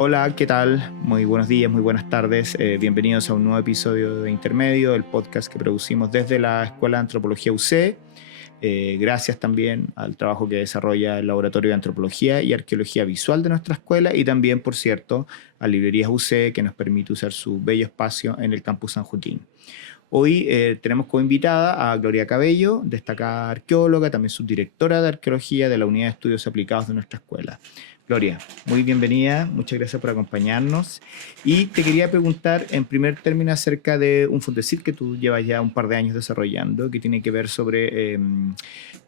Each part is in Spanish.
Hola, ¿qué tal? Muy buenos días, muy buenas tardes. Bienvenidos a un nuevo episodio de Intermedio, el podcast que producimos desde la Escuela de Antropología UC. Gracias también al trabajo que desarrolla el Laboratorio de Antropología y Arqueología Visual de nuestra escuela y también, por cierto, a Librerías UC, que nos permite usar su bello espacio en el Campus San Joaquín. Hoy tenemos como invitada a Gloria Cabello, destacada arqueóloga, también subdirectora de Arqueología de la Unidad de Estudios Aplicados de nuestra escuela. Gloria, muy bienvenida, muchas gracias por acompañarnos. Y te quería preguntar en primer término acerca de un Fundesit que tú llevas ya un par de años desarrollando, que tiene que ver sobre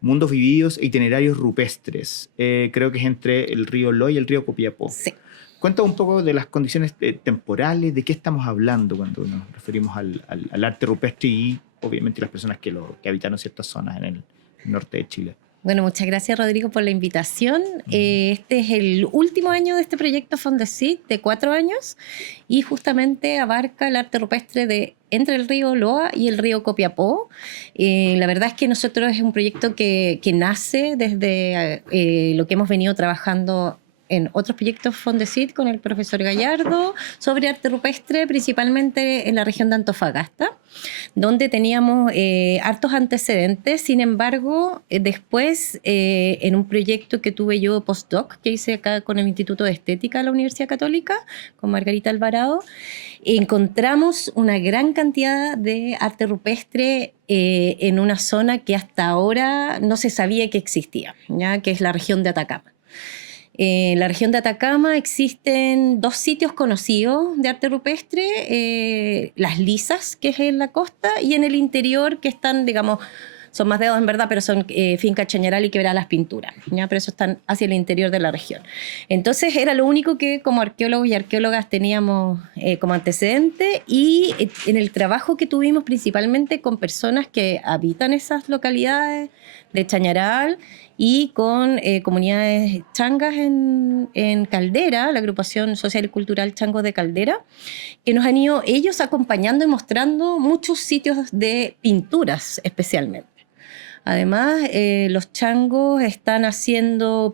mundos vividos e itinerarios rupestres. Creo que es entre el río Loa y el río Copiapó. Sí. Cuéntame un poco de las condiciones temporales, de qué estamos hablando cuando nos referimos al arte rupestre y obviamente las personas que habitaron ciertas zonas en el norte de Chile. Bueno, muchas gracias, Rodrigo, por la invitación. Este es el último año de este proyecto Fondesit, de 4 años, y justamente abarca el arte rupestre entre el río Loa y el río Copiapó. La verdad es que nosotros es un proyecto que nace desde lo que hemos venido trabajando en otros proyectos Fondesit con el profesor Gallardo sobre arte rupestre, principalmente en la región de Antofagasta, donde teníamos hartos antecedentes. Sin embargo, después, en un proyecto que tuve yo postdoc, que hice acá con el Instituto de Estética de la Universidad Católica, con Margarita Alvarado, encontramos una gran cantidad de arte rupestre en una zona que hasta ahora no se sabía que existía, ¿ya? Que es la región de Atacama. En la región de Atacama existen 2 sitios conocidos de arte rupestre, Las Lisas, que es en la costa, y en el interior, que están, digamos, son más de 2 en verdad, pero son Finca Chañaral y Quebrada Las Pinturas, ¿ya? Pero eso están hacia el interior de la región. Entonces era lo único que como arqueólogos y arqueólogas teníamos como antecedente, y en el trabajo que tuvimos principalmente con personas que habitan esas localidades de Chañaral y con comunidades changas en Caldera, la agrupación social y cultural Changos de Caldera, que nos han ido ellos acompañando y mostrando muchos sitios de pinturas especialmente. Además, los changos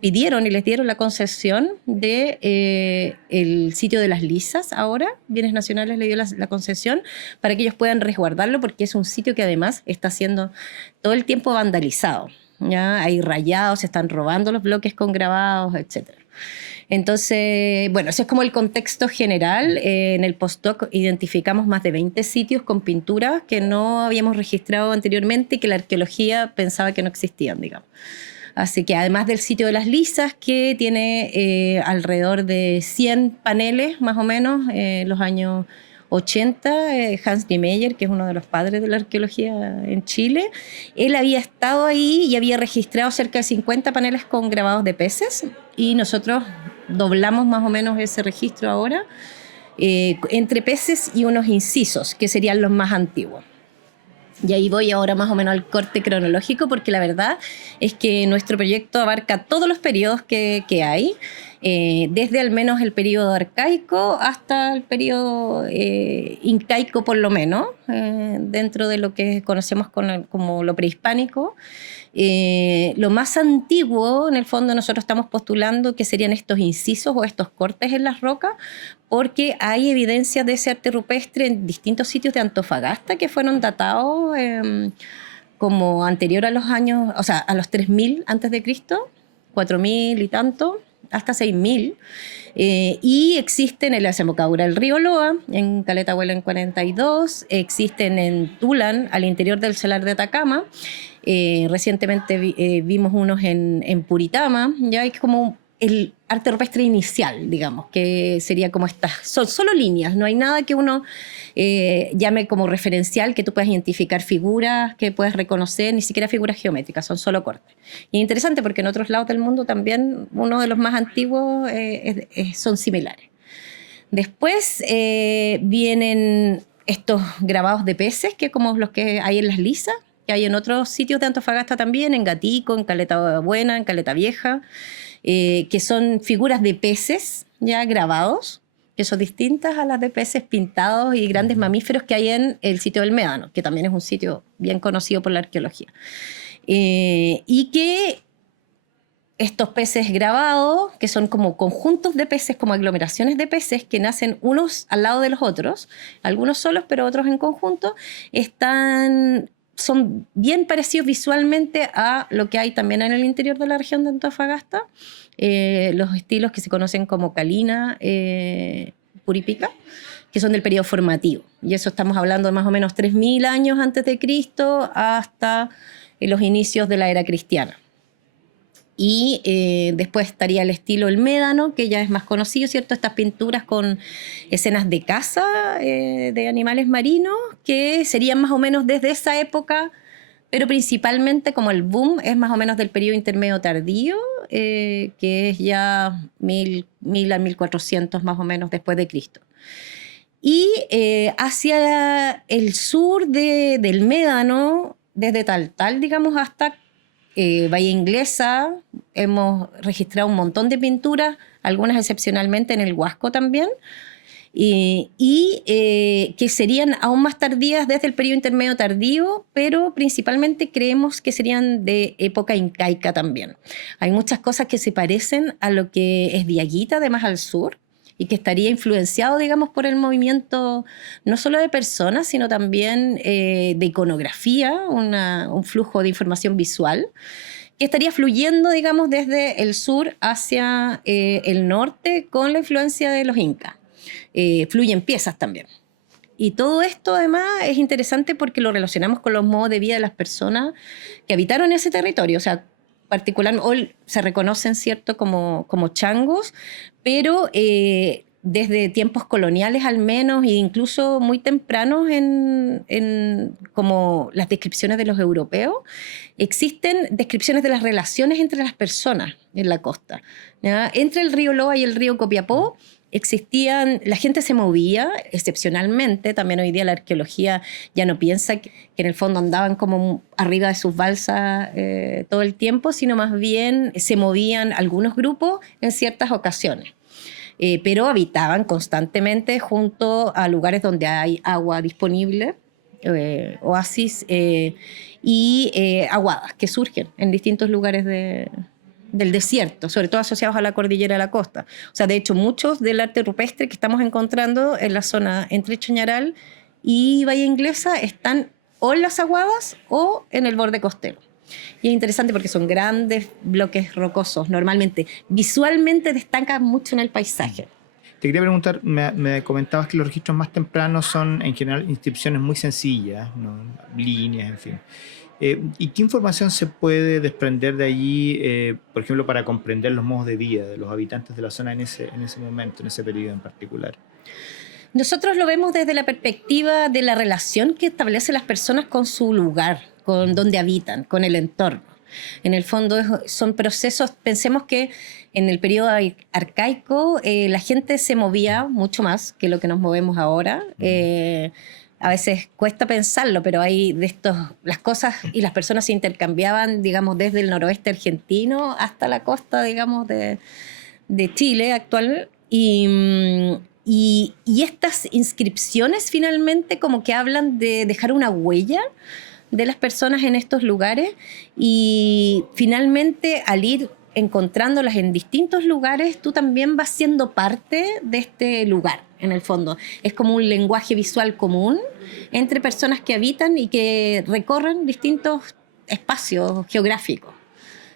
pidieron y les dieron la concesión de el sitio de Las Lisas ahora. Bienes Nacionales le dio la concesión para que ellos puedan resguardarlo, porque es un sitio que además está siendo todo el tiempo vandalizado, ¿ya? Hay rayados, se están robando los bloques con grabados, etc. Entonces, bueno, ese es como el contexto general. En el postdoc identificamos más de 20 sitios con pinturas que no habíamos registrado anteriormente y que la arqueología pensaba que no existían, digamos. Así que además del sitio de Las Lisas, que tiene alrededor de 100 paneles, más o menos, los años 80, Hans Niemeyer, que es uno de los padres de la arqueología en Chile, él había estado ahí y había registrado cerca de 50 paneles con grabados de peces, y nosotros doblamos más o menos ese registro ahora, entre peces y unos incisos, que serían los más antiguos. Y ahí voy ahora más o menos al corte cronológico, porque la verdad es que nuestro proyecto abarca todos los periodos que hay, desde al menos el periodo arcaico hasta el periodo incaico, por lo menos, dentro de lo que conocemos como lo prehispánico. Lo más antiguo, en el fondo, nosotros estamos postulando que serían estos incisos o estos cortes en las rocas, porque hay evidencia de ese arte rupestre en distintos sitios de Antofagasta que fueron datados como anterior a los años, o sea, a los 3000 antes de Cristo, 4000 y tanto, hasta 6000. Y existen en la desembocadura del río Loa, en Caleta Huela en 42, existen en Tulan, al interior del Salar de Atacama. Recientemente vimos unos en Puritama, ya es como el arte rupestre inicial, digamos, que sería como estas, son solo líneas, no hay nada que uno llame como referencial, que tú puedas identificar figuras, que puedas reconocer, ni siquiera figuras geométricas, son solo cortes. Y es interesante porque en otros lados del mundo también uno de los más antiguos son similares. Después vienen estos grabados de peces, que como los que hay en Las Lisas, que hay en otros sitios de Antofagasta también, en Gatico, en Caleta Buena, en Caleta Vieja, que son figuras de peces ya grabados, que son distintas a las de peces pintados y grandes mamíferos que hay en el sitio del Médano, que también es un sitio bien conocido por la arqueología. Y que estos peces grabados, que son como conjuntos de peces, como aglomeraciones de peces que nacen unos al lado de los otros, algunos solos, pero otros en conjunto, son bien parecidos visualmente a lo que hay también en el interior de la región de Antofagasta, los estilos que se conocen como Calina, Puripica, que son del periodo formativo. Y eso estamos hablando de más o menos 3.000 años antes de Cristo hasta los inicios de la era cristiana. Y después estaría el estilo El Médano, que ya es más conocido, ¿cierto? Estas pinturas con escenas de caza de animales marinos, que serían más o menos desde esa época, pero principalmente como el boom es más o menos del periodo intermedio tardío, que es ya 1000 a 1400 más o menos después de Cristo. Y hacia el sur del Médano, desde Taltal, digamos, hasta Bahía Inglesa, hemos registrado un montón de pinturas, algunas excepcionalmente en el Huasco también, que serían aún más tardías desde el periodo intermedio tardío, pero principalmente creemos que serían de época incaica también. Hay muchas cosas que se parecen a lo que es Diaguita, de más al sur, y que estaría influenciado, digamos, por el movimiento no solo de personas, sino también de iconografía, un flujo de información visual, que estaría fluyendo, digamos, desde el sur hacia el norte con la influencia de los incas. Fluyen piezas también. Y todo esto, además, es interesante porque lo relacionamos con los modos de vida de las personas que habitaron ese territorio. O sea, particularmente, hoy se reconocen, ¿cierto?, como changos, pero desde tiempos coloniales al menos, e incluso muy tempranos en como las descripciones de los europeos, existen descripciones de las relaciones entre las personas en la costa, ¿ya? Entre el río Loa y el río Copiapó la gente se movía excepcionalmente. También hoy día la arqueología ya no piensa que en el fondo andaban como arriba de sus balsas todo el tiempo, sino más bien se movían algunos grupos en ciertas ocasiones. Pero habitaban constantemente junto a lugares donde hay agua disponible, oasis y aguadas que surgen en distintos lugares del desierto, sobre todo asociados a la cordillera de la costa. O sea, de hecho, muchos del arte rupestre que estamos encontrando en la zona entre Chañaral y Bahía Inglesa están o en las aguadas o en el borde costero. Y es interesante porque son grandes bloques rocosos. Normalmente, visualmente destacan mucho en el paisaje. Te quería preguntar, me comentabas que los registros más tempranos son en general inscripciones muy sencillas, ¿no? Líneas, en fin. ¿Y qué información se puede desprender de allí, por ejemplo, para comprender los modos de vida de los habitantes de la zona en ese momento, en ese periodo en particular? Nosotros lo vemos desde la perspectiva de la relación que establecen las personas con su lugar, con donde habitan, con el entorno. En el fondo son procesos, pensemos que en el periodo arcaico la gente se movía mucho más que lo que nos movemos ahora. A veces cuesta pensarlo, pero las cosas y las personas se intercambiaban, digamos, desde el noroeste argentino hasta la costa, digamos, de Chile actual. Y estas inscripciones finalmente como que hablan de dejar una huella de las personas en estos lugares, y finalmente al ir encontrándolas en distintos lugares, tú también vas siendo parte de este lugar, en el fondo. Es como un lenguaje visual común entre personas que habitan y que recorren distintos espacios geográficos,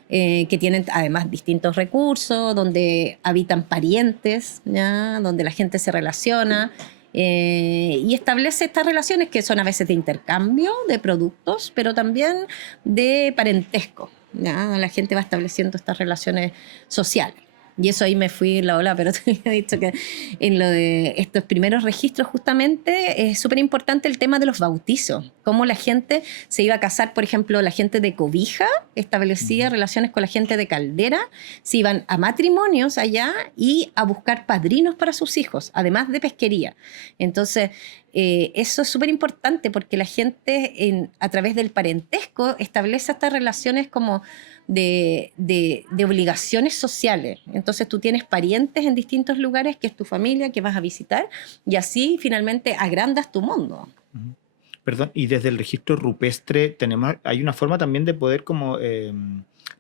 que tienen además distintos recursos, donde habitan parientes, ¿ya? Donde la gente se relaciona. Y establece estas relaciones que son a veces de intercambio de productos, pero también de parentesco, ¿ya? La gente va estableciendo estas relaciones sociales. Y eso ahí me fui en la ola, pero te había dicho que en lo de estos primeros registros justamente es súper importante el tema de los bautizos. Cómo la gente se iba a casar, por ejemplo, la gente de Cobija establecía relaciones con la gente de Caldera, se iban a matrimonios allá y a buscar padrinos para sus hijos, además de pesquería. Entonces, eso es súper importante porque la gente a través del parentesco establece estas relaciones como de obligaciones sociales. Entonces tú tienes parientes en distintos lugares que es tu familia, que vas a visitar, y así finalmente agrandas tu mundo. Perdón, y desde el registro rupestre hay una forma también de poder como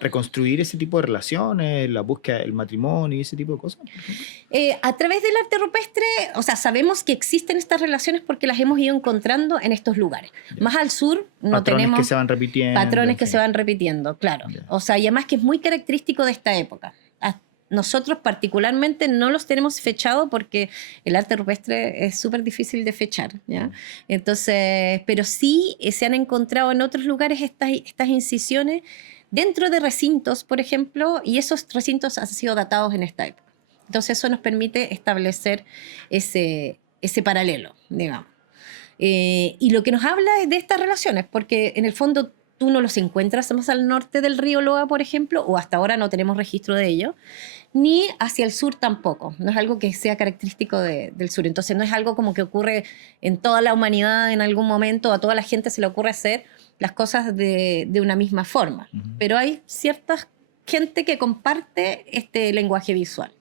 reconstruir ese tipo de relaciones, la búsqueda del matrimonio y ese tipo de cosas? A través del arte rupestre, o sea, sabemos que existen estas relaciones porque las hemos ido encontrando en estos lugares. Ya. Más al sur no Patrones tenemos que se van repitiendo. patrones en que fin. se van repitiendo, claro. Ya. O sea, y además que es muy característico de esta época. Nosotros particularmente no los tenemos fechados porque el arte rupestre es súper difícil de fechar, ¿ya? Entonces, pero sí se han encontrado en otros lugares estas incisiones dentro de recintos, por ejemplo, y esos recintos han sido datados en esta época. Entonces eso nos permite establecer ese paralelo, digamos. Y lo que nos habla es de estas relaciones, porque en el fondo tú no los encuentras más al norte del río Loa, por ejemplo, o hasta ahora no tenemos registro de ello, ni hacia el sur tampoco. No es algo que sea característico del sur. Entonces no es algo como que ocurre en toda la humanidad en algún momento, a toda la gente se le ocurre hacer las cosas de una misma forma. Pero hay cierta gente que comparte este lenguaje visual.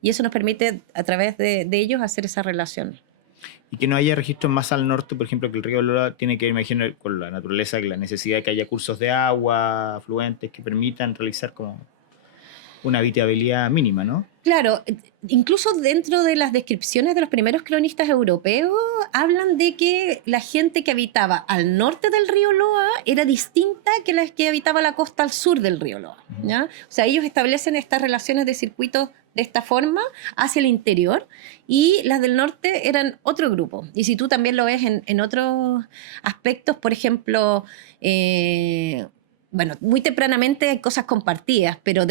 Y eso nos permite, a través de ellos, hacer esa relación. Y que no haya registros más al norte, por ejemplo, que el río Loa tiene que ver, imagino, con la naturaleza, la necesidad de que haya cursos de agua, afluentes, que permitan realizar como una habitabilidad mínima, ¿no? Claro, incluso dentro de las descripciones de los primeros cronistas europeos hablan de que la gente que habitaba al norte del río Loa era distinta que la que habitaba la costa al sur del río Loa, ¿ya? O sea, ellos establecen estas relaciones de circuitos de esta forma hacia el interior y las del norte eran otro grupo. Y si tú también lo ves en otros aspectos, por ejemplo, bueno, muy tempranamente hay cosas compartidas, pero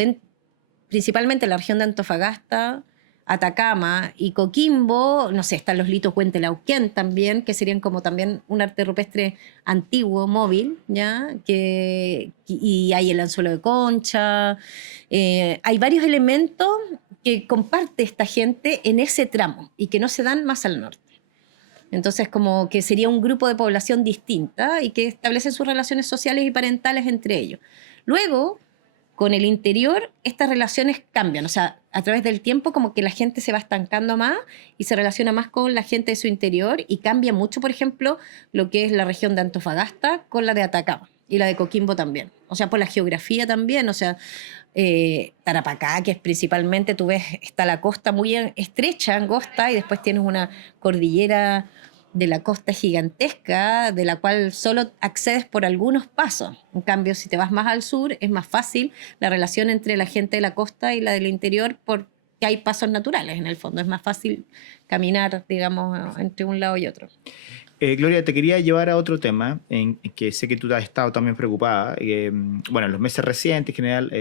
principalmente en la región de Antofagasta, Atacama y Coquimbo, no sé, están los litos Huentelauquén también, que serían como también un arte rupestre antiguo, móvil, ¿ya? Y hay el anzuelo de concha, hay varios elementos que comparte esta gente en ese tramo y que no se dan más al norte. Entonces, como que sería un grupo de población distinta y que establecen sus relaciones sociales y parentales entre ellos. Luego, con el interior, estas relaciones cambian. O sea, a través del tiempo como que la gente se va estancando más y se relaciona más con la gente de su interior y cambia mucho, por ejemplo, lo que es la región de Antofagasta con la de Atacama y la de Coquimbo también. O sea, por la geografía también. O sea, Tarapacá, que es principalmente, tú ves, está la costa muy estrecha, angosta, y después tienes una cordillera de la costa gigantesca, de la cual solo accedes por algunos pasos. En cambio, si te vas más al sur, es más fácil la relación entre la gente de la costa y la del interior porque hay pasos naturales, en el fondo. Es más fácil caminar, digamos, entre un lado y otro. Gloria, te quería llevar a otro tema en que sé que tú has estado también preocupada. Bueno, en los meses recientes, en general,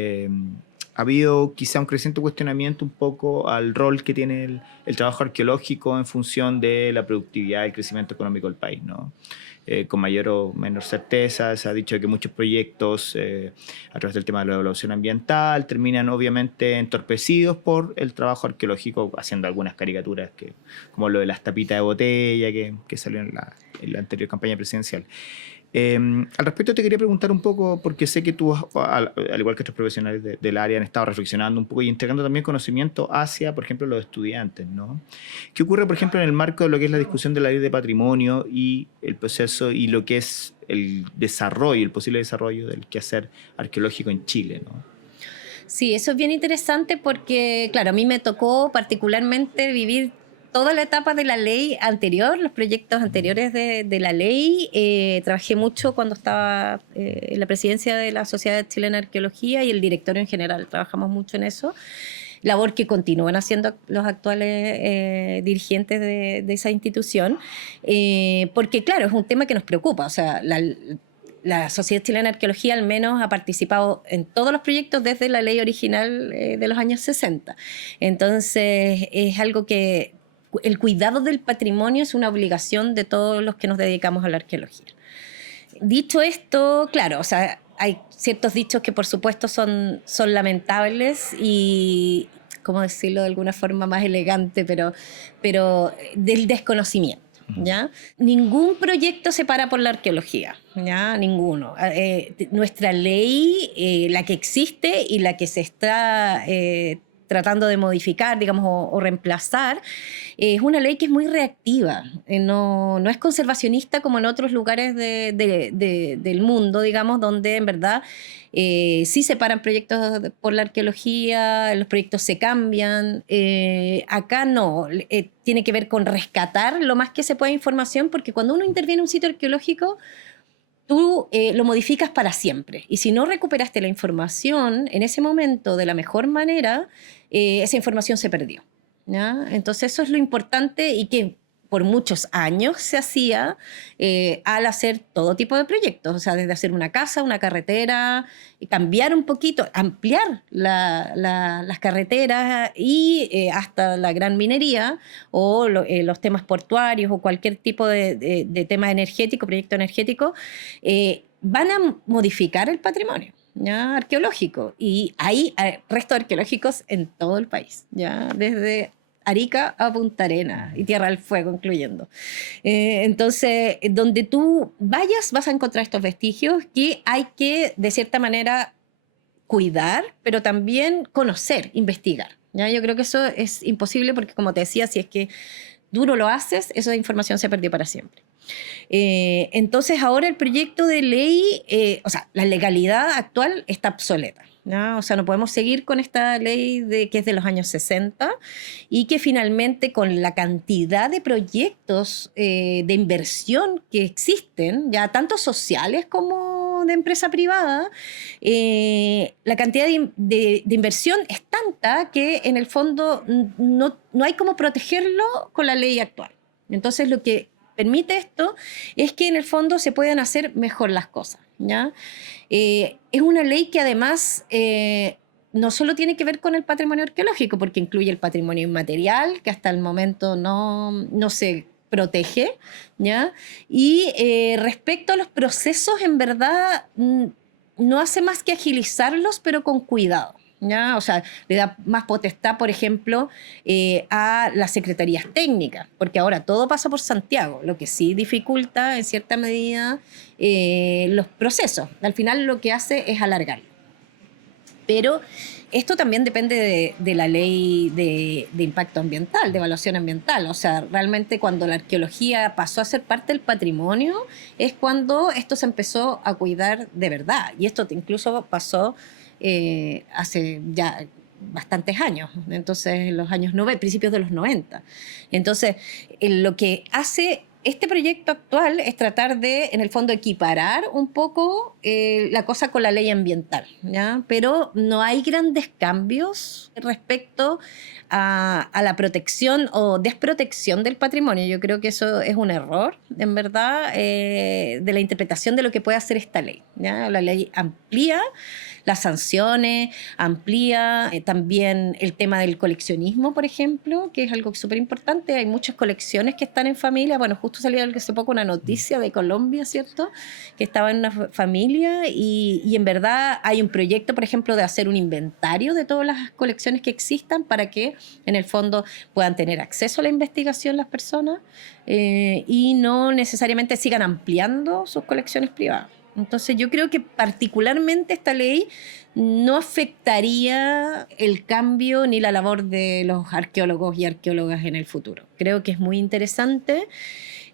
ha habido quizá un creciente cuestionamiento un poco al rol que tiene el trabajo arqueológico en función de la productividad y el crecimiento económico del país, ¿no? Con mayor o menor certeza se ha dicho que muchos proyectos a través del tema de la evaluación ambiental terminan obviamente entorpecidos por el trabajo arqueológico, haciendo algunas caricaturas como lo de las tapitas de botella que salió en la anterior campaña presidencial. Al respecto te quería preguntar un poco, porque sé que tú, al igual que otros profesionales del área, han estado reflexionando un poco y integrando también conocimiento hacia, por ejemplo, los estudiantes, ¿no? ¿Qué ocurre, por ejemplo, en el marco de lo que es la discusión de la ley de patrimonio y el proceso y lo que es el desarrollo, el posible desarrollo del quehacer arqueológico en Chile, ¿no? Sí, eso es bien interesante porque, claro, a mí me tocó particularmente vivir toda la etapa de la ley anterior, los proyectos anteriores de la ley. Trabajé mucho cuando estaba en la presidencia de la Sociedad Chilena de Arqueología y el directorio en general. Trabajamos mucho en eso. Labor que continúan haciendo los actuales dirigentes de esa institución. Porque, claro, es un tema que nos preocupa. O sea, la Sociedad Chilena de Arqueología al menos ha participado en todos los proyectos desde la ley original de los años 60. Entonces, es algo que el cuidado del patrimonio es una obligación de todos los que nos dedicamos a la arqueología. Dicho esto, claro, o sea, hay ciertos dichos que por supuesto son lamentables y, ¿cómo decirlo de alguna forma más elegante? Pero del desconocimiento. ¿Ya? Ningún proyecto se para por la arqueología, ¿ya? Ninguno. Nuestra ley, la que existe y la que se está tratando de modificar, digamos, o reemplazar, es una ley que es muy reactiva, no es conservacionista como en otros lugares del mundo, digamos, donde en verdad sí se paran proyectos por la arqueología, los proyectos se cambian. Acá no, tiene que ver con rescatar lo más que se pueda información, porque cuando uno interviene en un sitio arqueológico, tú lo modificas para siempre. Y si no recuperaste la información en ese momento de la mejor manera, esa información se perdió, ¿ya? Entonces eso es lo importante y que por muchos años se hacía al hacer todo tipo de proyectos, o sea, desde hacer una casa, una carretera, cambiar un poquito, ampliar las carreteras y hasta la gran minería o los temas portuarios o cualquier tipo de tema energético, proyecto energético, van a modificar el patrimonio, ¿ya? Arqueológico. Y hay restos arqueológicos en todo el país, ¿ya? Desde Arica a Punta Arenas y Tierra del Fuego incluyendo. Entonces, donde tú vayas vas a encontrar estos vestigios que hay que, de cierta manera, cuidar, pero también conocer, investigar, ¿ya? Yo creo que eso es imposible porque, como te decía, si es que tú no lo haces, esa información se perdió para siempre. Entonces, ahora el proyecto de ley, o sea, la legalidad actual está obsoleta, ¿no? O sea, no podemos seguir con esta ley que es de los años 60 y que finalmente con la cantidad de proyectos de inversión que existen, ya tanto sociales como de empresa privada, la cantidad de inversión es tanta que en el fondo no hay cómo protegerlo con la ley actual. Entonces, lo que permite esto es que en el fondo se puedan hacer mejor las cosas, ¿ya? Es una ley que además no solo tiene que ver con el patrimonio arqueológico, porque incluye el patrimonio inmaterial, que hasta el momento no se protege, ¿ya? Y respecto a los procesos, en verdad, no hace más que agilizarlos, pero con cuidado, ¿ya? O sea, le da más potestad, por ejemplo, a las secretarías técnicas, porque ahora todo pasa por Santiago, lo que sí dificulta en cierta medida los procesos. Al final lo que hace es alargarlo. Pero esto también depende de la ley de impacto ambiental, de evaluación ambiental. O sea, realmente cuando la arqueología pasó a ser parte del patrimonio es cuando esto se empezó a cuidar de verdad. Y esto incluso pasó hace ya bastantes años, entonces los años 90, principios de los 90. Entonces, lo que hace este proyecto actual es tratar de, en el fondo, equiparar un poco la cosa con la ley ambiental, ¿ya? Pero no hay grandes cambios respecto a la protección o desprotección del patrimonio. Yo creo que eso es un error, en verdad, de la interpretación de lo que puede hacer esta ley, ¿ya? La ley amplía las sanciones, amplía también el tema del coleccionismo, por ejemplo, que es algo súper importante. Hay muchas colecciones que están en familia. Bueno, justo salió hace poco una noticia de Colombia, ¿cierto? Que estaba en una familia y en verdad hay un proyecto, por ejemplo, de hacer un inventario de todas las colecciones que existan para que en el fondo puedan tener acceso a la investigación las personas y no necesariamente sigan ampliando sus colecciones privadas. Entonces yo creo que particularmente esta ley no afectaría el cambio ni la labor de los arqueólogos y arqueólogas en el futuro. Creo que es muy interesante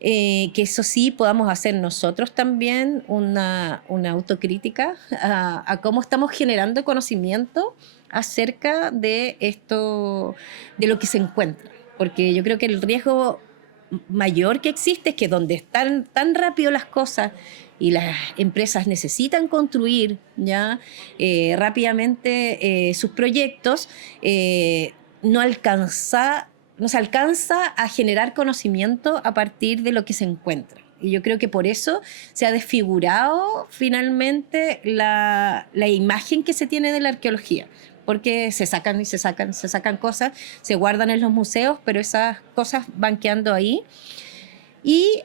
que eso sí podamos hacer nosotros también una autocrítica a cómo estamos generando conocimiento acerca de esto, de lo que se encuentra. Porque yo creo que el riesgo mayor que existe es que donde están tan rápido las cosas y las empresas necesitan construir ya rápidamente sus proyectos, no se alcanza a generar conocimiento a partir de lo que se encuentra. Y yo creo que por eso se ha desfigurado finalmente la imagen que se tiene de la arqueología. Porque se sacan cosas, se guardan en los museos, pero esas cosas van quedando ahí. Y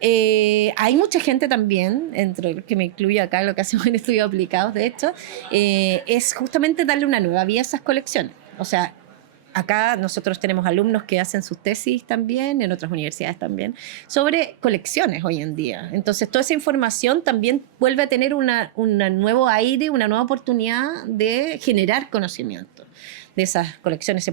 hay mucha gente también, entre los que me incluye acá, lo que hacemos en estudios aplicados, de hecho, es justamente darle una nueva vida a esas colecciones. O sea, acá nosotros tenemos alumnos que hacen sus tesis también, en otras universidades también, sobre colecciones hoy en día. Entonces, toda esa información también vuelve a tener un nuevo aire, una nueva oportunidad de generar conocimiento. de esas colecciones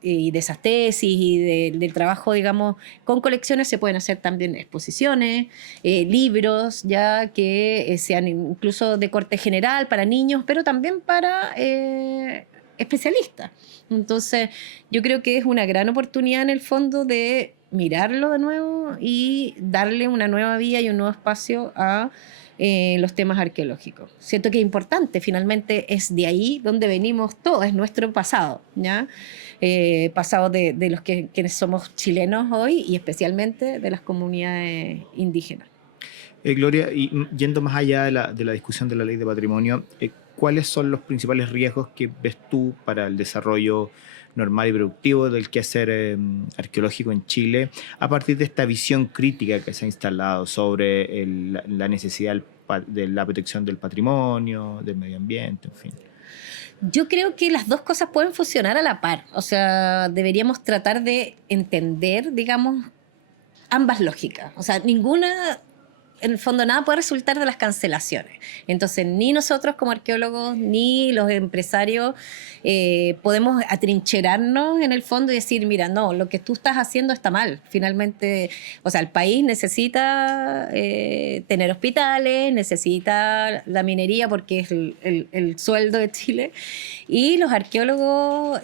y de esas tesis y del trabajo, digamos, con colecciones se pueden hacer también exposiciones, libros, ya que sean incluso de corte general para niños, pero también para especialistas. Entonces, yo creo que es una gran oportunidad en el fondo de mirarlo de nuevo y darle una nueva vía y un nuevo espacio a los temas arqueológicos. Siento que es importante, finalmente es de ahí donde venimos todos, es nuestro pasado, ¿ya? Pasado de los quienes somos chilenos hoy y especialmente de las comunidades indígenas. Gloria, y yendo más allá de la discusión de la ley de patrimonio, ¿cuáles son los principales riesgos que ves tú para el desarrollo normal y productivo del quehacer arqueológico en Chile a partir de esta visión crítica que se ha instalado sobre la necesidad de la protección del patrimonio, del medio ambiente, en fin? Yo creo que las dos cosas pueden funcionar a la par. O sea, deberíamos tratar de entender, digamos, ambas lógicas. O sea, ninguna, en el fondo, nada puede resultar de las cancelaciones. Entonces, ni nosotros como arqueólogos, ni los empresarios podemos atrincherarnos en el fondo y decir, mira, no, lo que tú estás haciendo está mal. Finalmente, o sea, el país necesita tener hospitales, necesita la minería porque es el sueldo de Chile, y los arqueólogos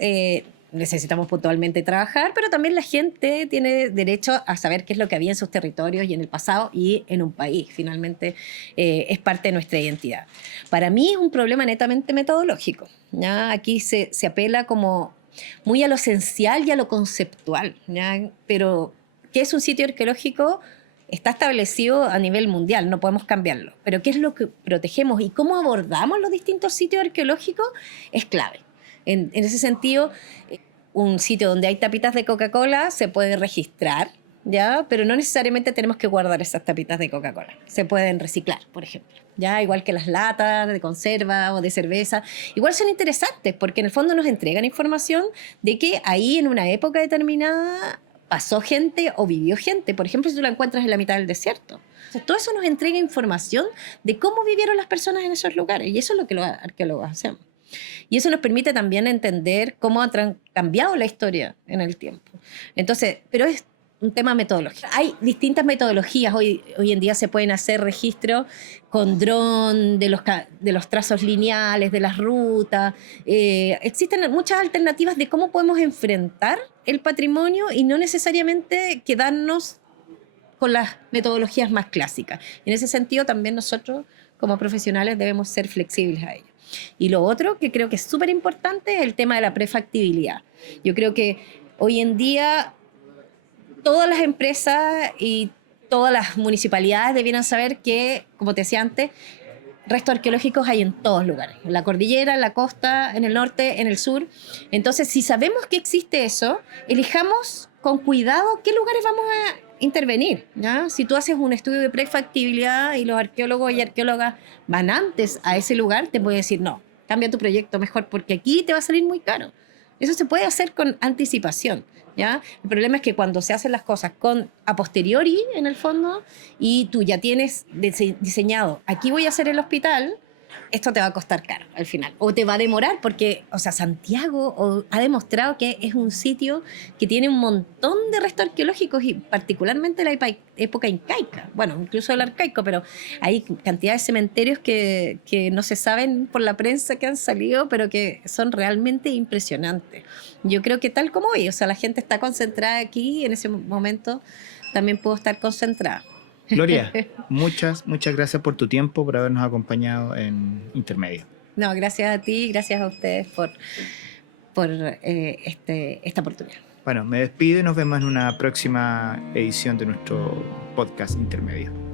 necesitamos puntualmente trabajar, pero también la gente tiene derecho a saber qué es lo que había en sus territorios y en el pasado y en un país. Finalmente es parte de nuestra identidad. Para mí es un problema netamente metodológico, ¿ya? Aquí se apela como muy a lo esencial y a lo conceptual, ¿ya? Pero ¿qué es un sitio arqueológico? Está establecido a nivel mundial, no podemos cambiarlo. Pero ¿qué es lo que protegemos y cómo abordamos los distintos sitios arqueológicos? Es clave. En ese sentido, un sitio donde hay tapitas de Coca-Cola se puede registrar, ¿ya? Pero no necesariamente tenemos que guardar esas tapitas de Coca-Cola. Se pueden reciclar, por ejemplo, ¿ya? Igual que las latas de conserva o de cerveza. Igual son interesantes porque en el fondo nos entregan información de que ahí en una época determinada pasó gente o vivió gente. Por ejemplo, si tú la encuentras en la mitad del desierto. O sea, todo eso nos entrega información de cómo vivieron las personas en esos lugares. Y eso es lo que los arqueólogos hacemos. Y eso nos permite también entender cómo ha cambiado la historia en el tiempo. Entonces, pero es un tema metodológico. Hay distintas metodologías. Hoy en día se pueden hacer registros con dron de los trazos lineales, de las rutas. Existen muchas alternativas de cómo podemos enfrentar el patrimonio y no necesariamente quedarnos con las metodologías más clásicas. En ese sentido, también nosotros, como profesionales, debemos ser flexibles a ello. Y lo otro que creo que es súper importante es el tema de la prefactibilidad. Yo creo que hoy en día todas las empresas y todas las municipalidades debieran saber que, como te decía antes, restos arqueológicos hay en todos lugares, en la cordillera, en la costa, en el norte, en el sur. Entonces, si sabemos que existe eso, elijamos con cuidado qué lugares vamos a intervenir, ¿ya? Si tú haces un estudio de prefactibilidad y los arqueólogos y arqueólogas van antes a ese lugar, te puede decir, no, cambia tu proyecto mejor porque aquí te va a salir muy caro. Eso se puede hacer con anticipación, ¿ya? El problema es que cuando se hacen las cosas a posteriori, en el fondo, y tú ya tienes diseñado, aquí voy a hacer el hospital, esto te va a costar caro al final, o te va a demorar porque, o sea, Santiago ha demostrado que es un sitio que tiene un montón de restos arqueológicos y particularmente la época incaica, bueno, incluso el arcaico, pero hay cantidad de cementerios que no se saben por la prensa que han salido, pero que son realmente impresionantes. Yo creo que tal como hoy, o sea, la gente está concentrada aquí, en ese momento también puedo estar concentrada. Gloria, muchas gracias por tu tiempo, por habernos acompañado en Intermedio. No, gracias a ti, gracias a ustedes por esta oportunidad. Bueno, me despido y nos vemos en una próxima edición de nuestro podcast Intermedio.